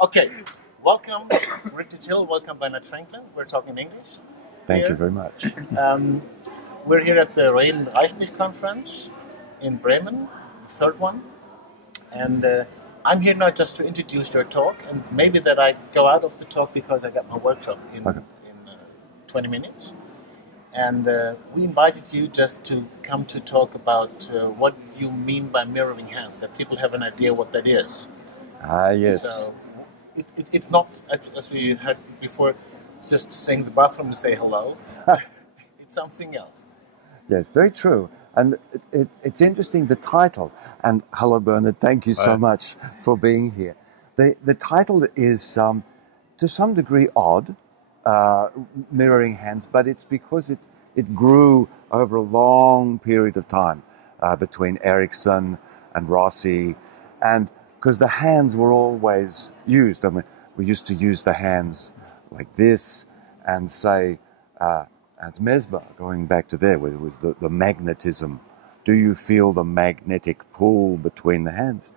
Okay, welcome, Richard Hill. Welcome, Bernhard Trenkle. We're talking English. Thank you very much. We're here at the Reden Reichlich conference in Bremen, the third one. And I'm here now just to introduce your talk, and maybe that I go out of the talk because I got my workshop in 20 minutes. And we invited you just to come to talk about what you mean by mirroring hands, that people have an idea what that is. Yes. So it's not, as we had before, just saying the bathroom to say hello. It's something else. Yes, very true. And it's interesting, the title. And hello, Bernhard, thank you so much for being here. The title is, to some degree, odd, mirroring hands, but it's because it grew over a long period of time between Ericsson and Rossi, and because the hands were always used. I mean, we used to use the hands like this, and say, at Mesmer, going back to there, with the magnetism. Do you feel the magnetic pull between the hands?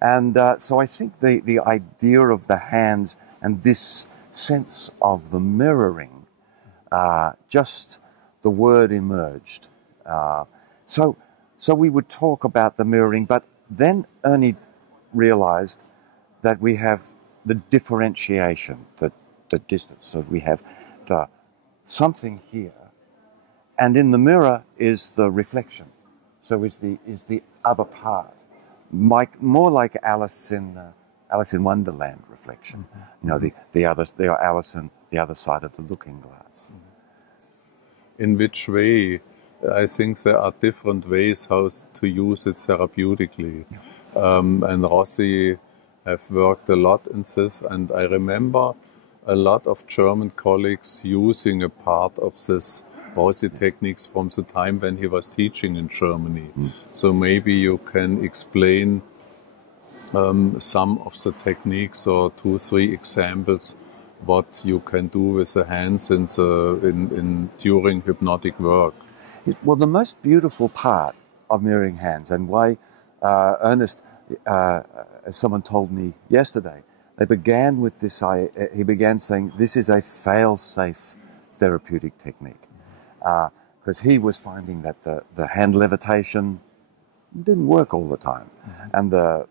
And so I think the idea of the hands and this sense of the mirroring, just the word emerged. So we would talk about the mirroring, but then Ernie realized that we have the differentiation, the distance. So we have the something here, and in the mirror is the reflection. So is the other part, more like Alice in Wonderland reflection. You know, the Alice on the other side of the looking glass. In which way? I think there are different ways how to use it therapeutically. And Rossi have worked a lot in this, and I remember a lot of German colleagues using a part of this Rossi techniques from the time when he was teaching in Germany. So maybe you can explain some of the techniques or 2-3 examples what you can do with the hands during hypnotic work. Well, the most beautiful part of mirroring hands, and why Ernst, as someone told me yesterday, they began with this. He began saying this is a fail-safe therapeutic technique, because he was finding that the hand levitation didn't work all the time, and the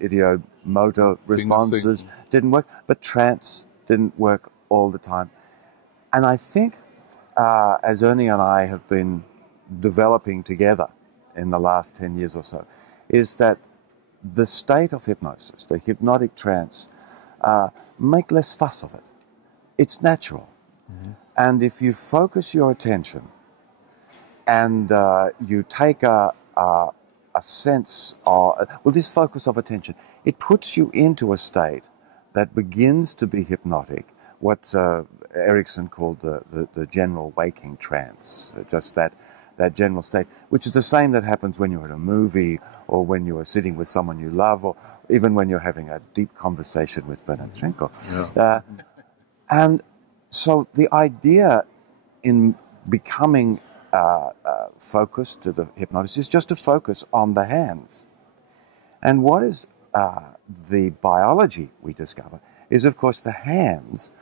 idiomotor responses didn't work, but trance didn't work all the time. And I think, as Ernie and I have been developing together in the last 10 years or so, is that the state of hypnosis, the hypnotic trance, make less fuss of it. It's natural. And if you focus your attention and you take a sense of, this focus of attention, it puts you into a state that begins to be hypnotic, what Ericsson called the general waking trance, just that general state, which is the same that happens when you're at a movie or when you are sitting with someone you love, or even when you're having a deep conversation with Bernhard Trenkle. Yeah. And so the idea in becoming focused to the hypnosis is just to focus on the hands. And what is the biology we discover is, of course, the hands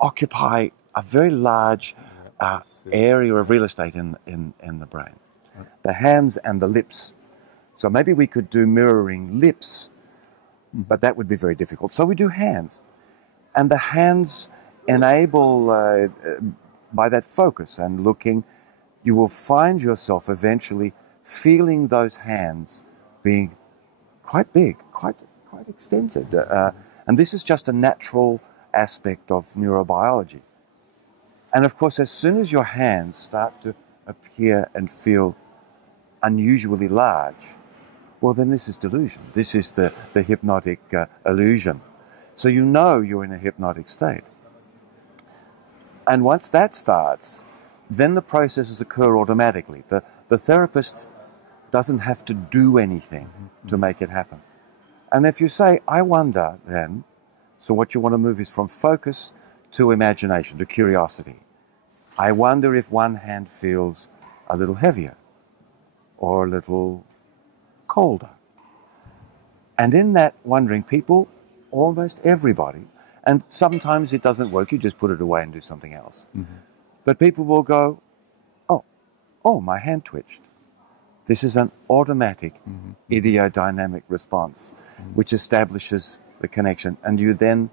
occupy a very large area of real estate in the brain. The hands and the lips. So maybe we could do mirroring lips, but that would be very difficult. So we do hands. And the hands enable, by that focus and looking, you will find yourself eventually feeling those hands being quite big, quite extensive. And this is just a natural aspect of neurobiology. And of course, as soon as your hands start to appear and feel unusually large, well, then this is delusion. This is the hypnotic illusion. So you know you're in a hypnotic state. And once that starts, then the processes occur automatically. The therapist doesn't have to do anything to make it happen. And if you say, I wonder then, so what you want to move is from focus to imagination, to curiosity. I wonder if one hand feels a little heavier or a little colder. And in that wondering, people almost everybody, and sometimes it doesn't work, you just put it away and do something else. But people will go, oh, my hand twitched. This is an automatic ideodynamic response, which establishes the connection. And you then,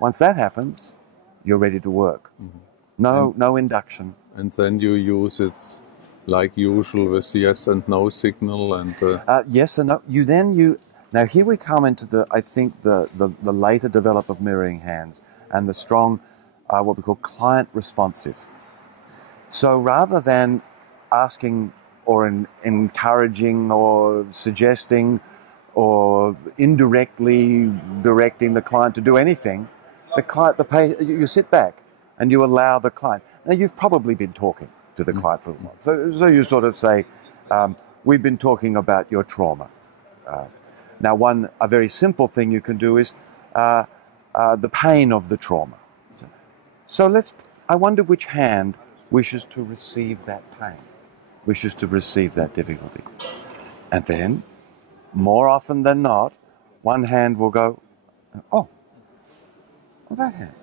once that happens, you're ready to work. No induction. And then you use it like usual with yes and no signal and... Yes and no. Now here we come into I think the later development of mirroring hands and the strong, what we call client responsive. So rather than asking or encouraging or suggesting or indirectly directing the client to do anything, you sit back and you allow the client. Now you've probably been talking to the client for a while. So you sort of say, we've been talking about your trauma. Now a very simple thing you can do is the pain of the trauma. So I wonder which hand wishes to receive that pain, wishes to receive that difficulty. And then, more often than not, one hand will go, oh, that hand,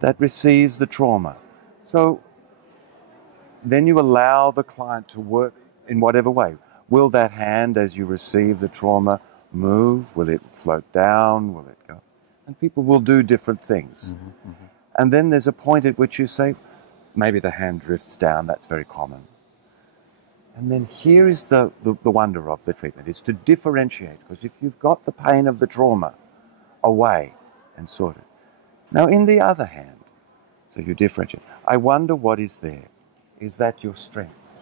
that receives the trauma. So then you allow the client to work in whatever way. Will that hand, as you receive the trauma, move? Will it float down? Will it go? And people will do different things. And then there's a point at which you say, maybe the hand drifts down, that's very common. And then here is the wonder of the treatment. It's to differentiate, because if you've got the pain of the trauma away and sorted. Now in the other hand, so you differentiate. I wonder what is there. Is that your strength?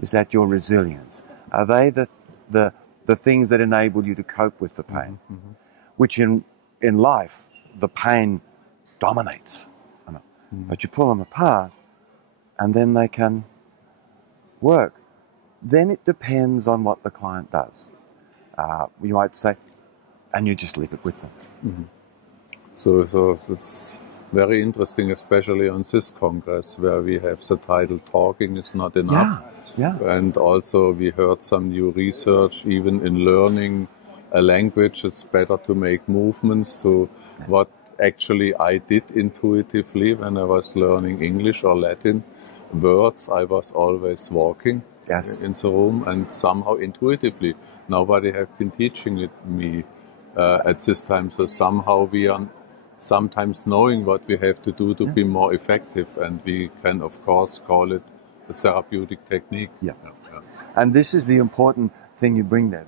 Is that your resilience? Are they the things that enable you to cope with the pain? Which in life, the pain dominates. But you pull them apart, and then they can work. Then it depends on what the client does. You might say, and you just leave it with them. So it's very interesting, especially on this congress, where we have the title "Talking is not enough." And also we heard some new research, even in learning a language, it's better to make movements to what actually I did intuitively when I was learning English or Latin words. I was always walking in the room, and somehow intuitively. Nobody have been teaching it me at this time. So somehow we are sometimes knowing what we have to do to be more effective, and we can of course call it a therapeutic technique. And this is the important thing you bring there.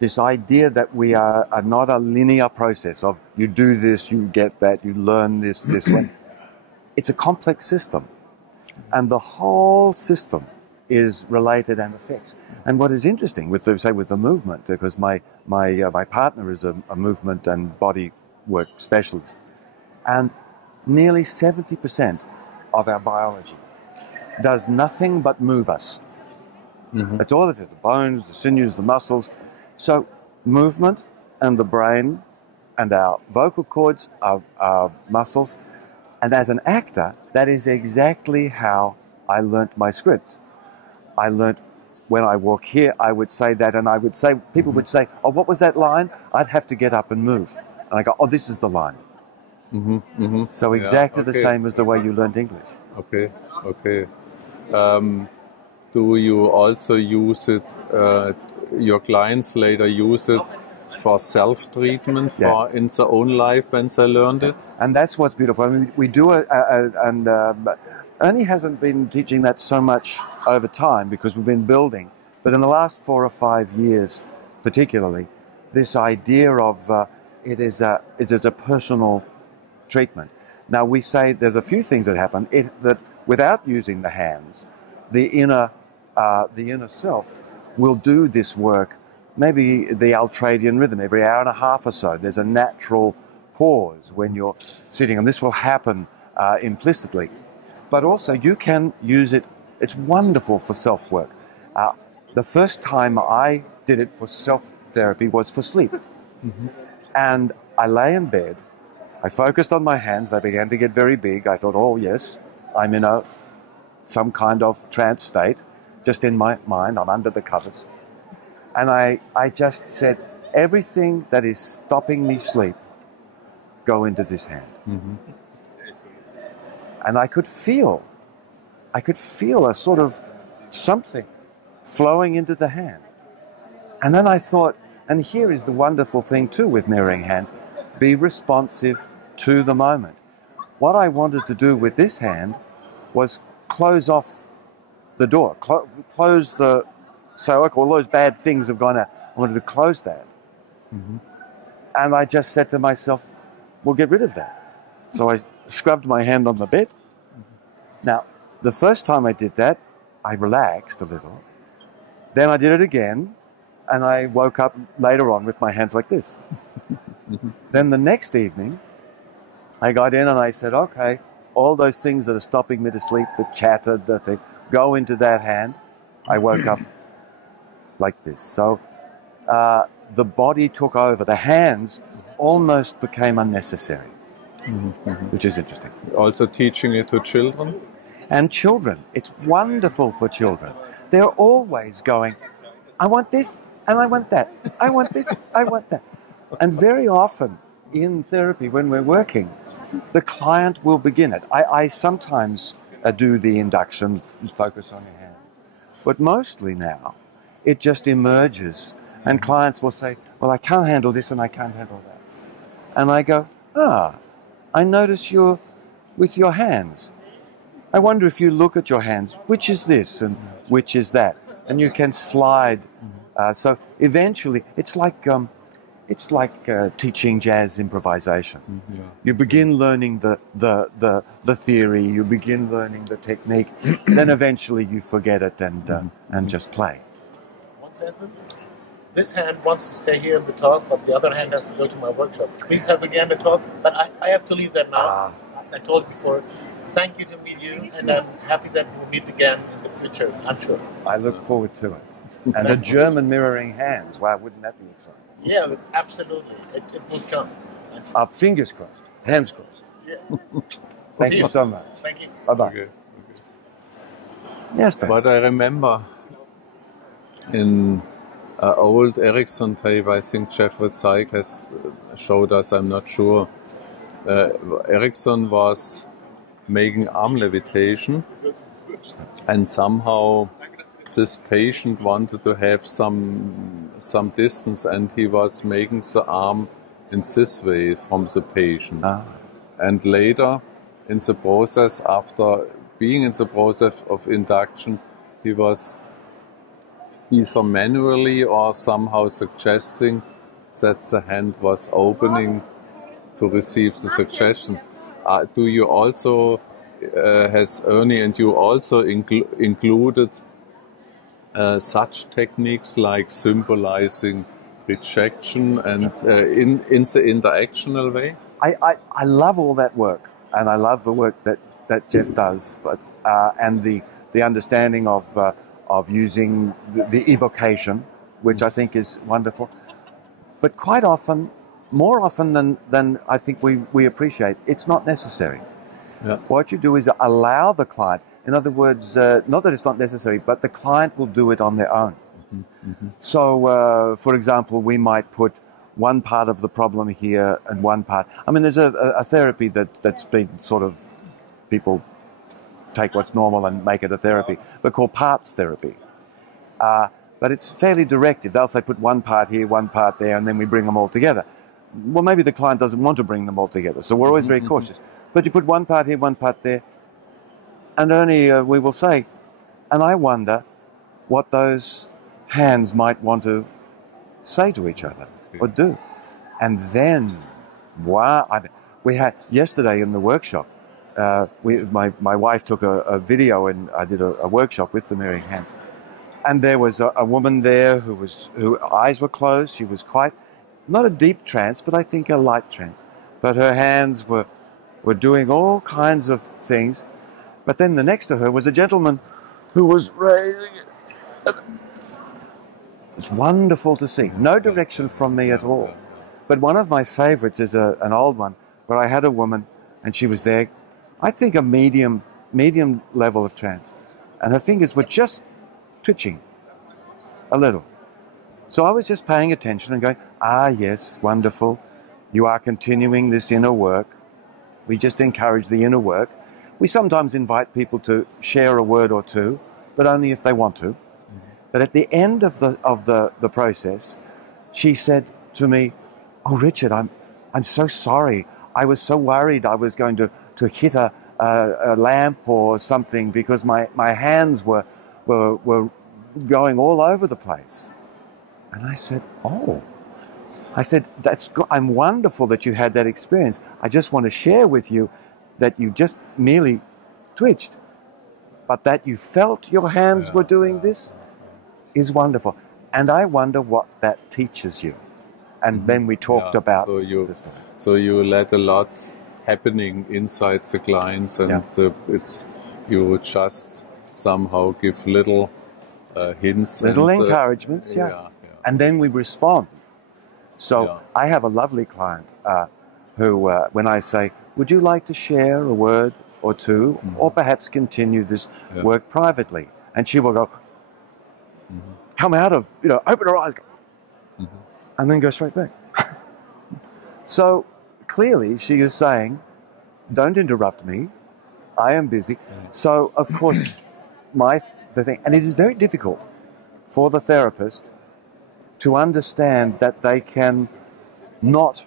This idea that we are not a linear process of you do this, you get that, you learn this way. It's a complex system. And the whole system is related and affects. And what is interesting with the movement, because my partner is a movement and body work specialist, and nearly 70% of our biology does nothing but move us. That's all it is, the bones, the sinews, the muscles. So movement and the brain and our vocal cords are muscles. And as an actor, that is exactly how I learnt my script. I learnt when I walk here, I would say that, and I would say, people would say, oh, what was that line? I'd have to get up and move. And I go, oh, this is the line. So exactly the same as the way you learned English. Okay. Do you also use it, your clients later use it for self-treatment in their own life when they learned it? And that's what's beautiful. I mean, we do it, and Ernie hasn't been teaching that so much over time because we've been building. But in the last 4 or 5 years, particularly, this idea of it is a personal treatment. Now we say there's a few things that happen that without using the hands, the inner self will do this work. Maybe the ultradian rhythm every hour and a half or so. There's a natural pause when you're sitting, and this will happen implicitly. But also you can use it. It's wonderful for self-work. The first time I did it for self-therapy was for sleep. And I lay in bed. I focused on my hands. They began to get very big. I thought, oh, yes, I'm in some kind of trance state. Just in my mind, I'm under the covers. And I just said, everything that is stopping me sleep, go into this hand. And I could feel a sort of something flowing into the hand. And then I thought, and here is the wonderful thing too with mirroring hands, be responsive to the moment. What I wanted to do with this hand was close off the door, close the, so all those bad things have gone out. I wanted to close that. And I just said to myself, well, get rid of that. So I scrubbed my hand on the bed. Now, the first time I did that, I relaxed a little. Then I did it again, and I woke up later on with my hands like this. Then the next evening, I got in and I said, okay, all those things that are stopping me to sleep, the chatter, the thing, go into that hand. I woke up like this. So the body took over. The hands almost became unnecessary, which is interesting. Also teaching it to children? And children. It's wonderful for children. They're always going, I want this and I want that. I want this, I want that. And very often in therapy, when we're working, the client will begin it. I sometimes do the induction, focus on your hands. But mostly now, it just emerges. And clients will say, well, I can't handle this and I can't handle that. And I go, I notice you're with your hands. I wonder if you look at your hands, which is this and which is that? And you can slide. So eventually, it's like teaching jazz improvisation. You begin learning the theory, you begin learning the technique, then eventually you forget it and just play. One sentence. This hand wants to stay here in the talk, but the other hand has to go to my workshop. Please have again the talk, but I have to leave that now. I told before. Thank you to meet you, and I'm happy that we'll meet again in the future, I'm sure. I look forward to it. And a German mirroring hands. Wow, wouldn't that be exciting? Yeah, absolutely. It will come. Fingers crossed. Hands crossed. Yeah. Thank you so much. Thank you. Bye-bye. Okay. Yes, Ben. But I remember in an old Ericsson tape, I think Jeffrey Zeig has showed us, I'm not sure, Ericsson was making arm levitation, and somehow this patient wanted to have some distance, and he was making the arm in this way from the patient. And later in the process, after being in the process of induction, he was either manually or somehow suggesting that the hand was opening to receive the suggestions. Do you also, has Ernie and you also included such techniques like symbolizing rejection and in the interactional way? I love all that work, and I love the work that Jeff does, but and the understanding of using the evocation, which I think is wonderful. But quite often, more often than I think we appreciate, it's not necessary. Yeah. What you do is allow the client, in other words, not that it's not necessary, but the client will do it on their own. So, for example, we might put one part of the problem here and one part. I mean, there's a therapy that's been sort of, people take what's normal and make it a therapy, but called parts therapy. But it's fairly directive. They'll say put one part here, one part there, and then we bring them all together. Well, maybe the client doesn't want to bring them all together, so we're always very cautious. But you put one part here, one part there, and only we will say, and I wonder what those hands might want to say to each other or do. And then, wow, we had yesterday in the workshop, my wife took a video and I did a workshop with the mirroring hands. And there was a woman there who eyes were closed. She was quite, not a deep trance, but I think a light trance. But her hands were doing all kinds of things. But then the next to her was a gentleman who was raising it. It's wonderful to see. No direction from me at all. But one of my favorites is an old one where I had a woman and she was there, I think a medium level of trance. And her fingers were just twitching a little. So I was just paying attention and going, yes, wonderful. You are continuing this inner work. We just encourage the inner work. We sometimes invite people to share a word or two, but only if they want to. But at the end of the process, she said to me, "Oh, Richard, I'm so sorry. I was so worried I was going to hit a lamp or something because my hands were going all over the place." And I said, "Oh." I said, I'm wonderful that you had that experience. I just want to share with you that you just merely twitched, but that you felt your hands were doing this is wonderful. And I wonder what that teaches you. And then we talked about this. So you let a lot happening inside the clients, and you just somehow give little hints. Little encouragements, and then we respond. So I have a lovely client who, when I say, "Would you like to share a word or two, or perhaps continue this work privately?" And she will go, come out of, open her eyes, and then go straight back. So clearly she is saying, "Don't interrupt me. I am busy." So of course, the thing, and it is very difficult for the therapist to understand that they can not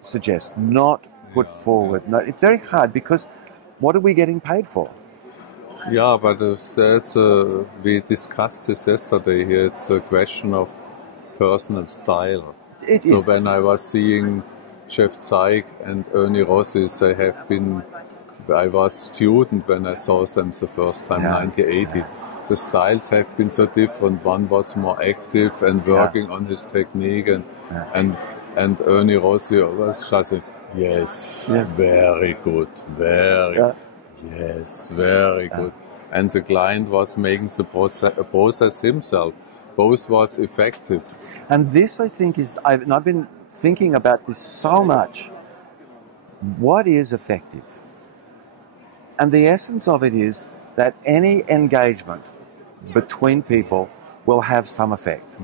suggest, not put forward. No, it's very hard because what are we getting paid for? Yeah, but we discussed this yesterday here. It's a question of personal style. It is. When I was seeing Jeff Zeig and Ernst Rossi, I was student when I saw them the first time, 1980. The styles have been so different. One was more active and working on his technique, and Ernst Rossi was just saying, "Yes, very good, yes, very good." And the client was making the process himself. Both was effective. And this, I think, I've been thinking about this so much. What is effective? And the essence of it is that any engagement between people will have some effect.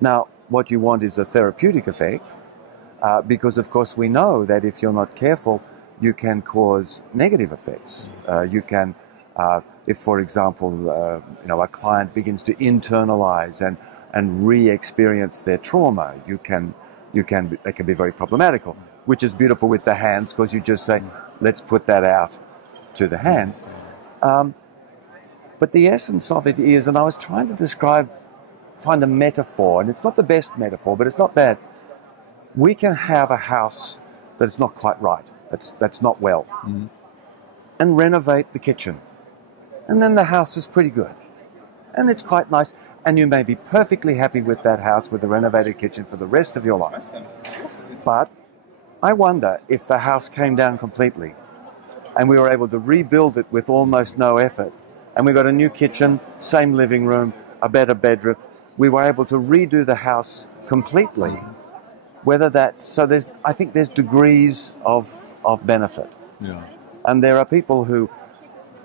Now, what you want is a therapeutic effect, because of course we know that if you're not careful, you can cause negative effects. You can, if for example, a client begins to internalize and re-experience their trauma, they can be very problematical, which is beautiful with the hands, because you just say, let's put that out to the hands. But the essence of it is, and I was trying to find a metaphor, and it's not the best metaphor, but it's not bad. We can have a house that's not quite right, that's not well, and renovate the kitchen. And then the house is pretty good, and it's quite nice, and you may be perfectly happy with that house with the renovated kitchen for the rest of your life. But I wonder if the house came down completely, and we were able to rebuild it with almost no effort, and we got a new kitchen, same living room, a better bedroom. We were able to redo the house completely. I think there's degrees of benefit. Yeah. And there are people who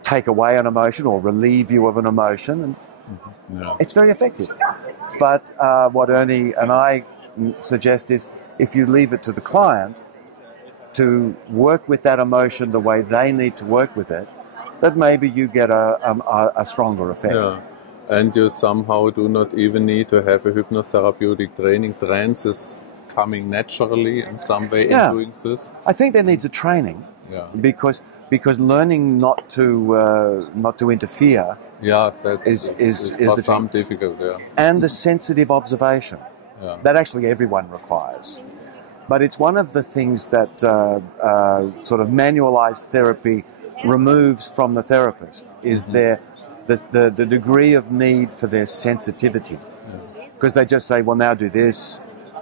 take away an emotion or relieve you of an emotion, and it's very effective. But what Ernie and I suggest is, if you leave it to the client to work with that emotion the way they need to work with it, that maybe you get a stronger effect. Yeah. And you somehow do not even need to have a hypnotherapeutic training. Trance is coming naturally in some way in doing this. I think there needs a training, because learning not to interfere is for some difficult. Yeah. And the sensitive observation that actually everyone requires. But it's one of the things that sort of manualized therapy removes from the therapist is the degree of need for their sensitivity. Because they just say, well, now do this,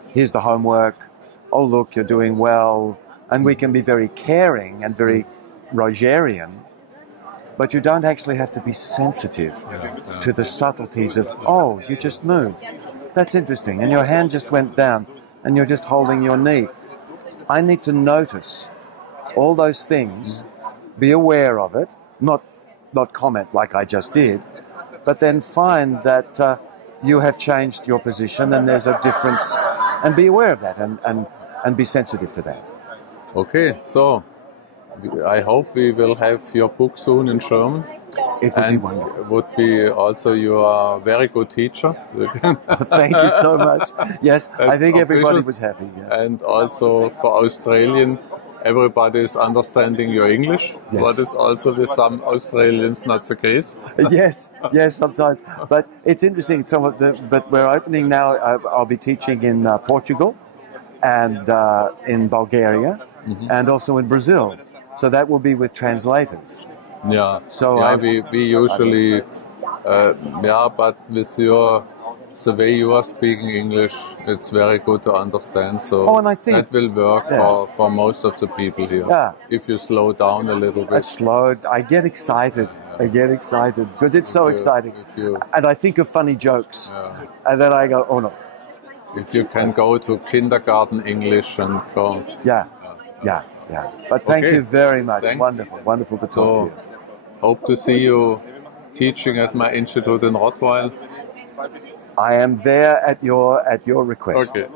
here's the homework, oh, look, you're doing well. And we can be very caring and very Rogerian, but you don't actually have to be sensitive to the subtleties of, oh, you just moved. That's interesting. And your hand just went down and you're just holding your knee. I need to notice all those things, be aware of it, not comment like I just did, but then find that you have changed your position and there's a difference, and be aware of that, and be sensitive to that. Okay, so I hope we will have your book soon in German. It would And be wonderful. would be also you are a very good teacher. Thank you so much. Yes, I That's think everybody ambitious. was happy. Yeah. And also for Australian, everybody is understanding your English. Yes. What is also with some Australians not the case. Yes, sometimes. But it's interesting. But we're opening now. I'll be teaching in Portugal and in Bulgaria and also in Brazil. So that will be with translators. Yeah. So we usually, but with the way you are speaking English, it's very good to understand. So and I think that will work for most of the people here. Yeah. If you slow down a little bit. I get excited. I get excited because it's so exciting. And I think of funny jokes. Yeah. And then I go, oh no. If you can go to kindergarten English and go. Yeah. But thank you very much. Thanks. Wonderful to talk to you. Hope to see you teaching at my institute in Rottweil. I am there at your request. Okay.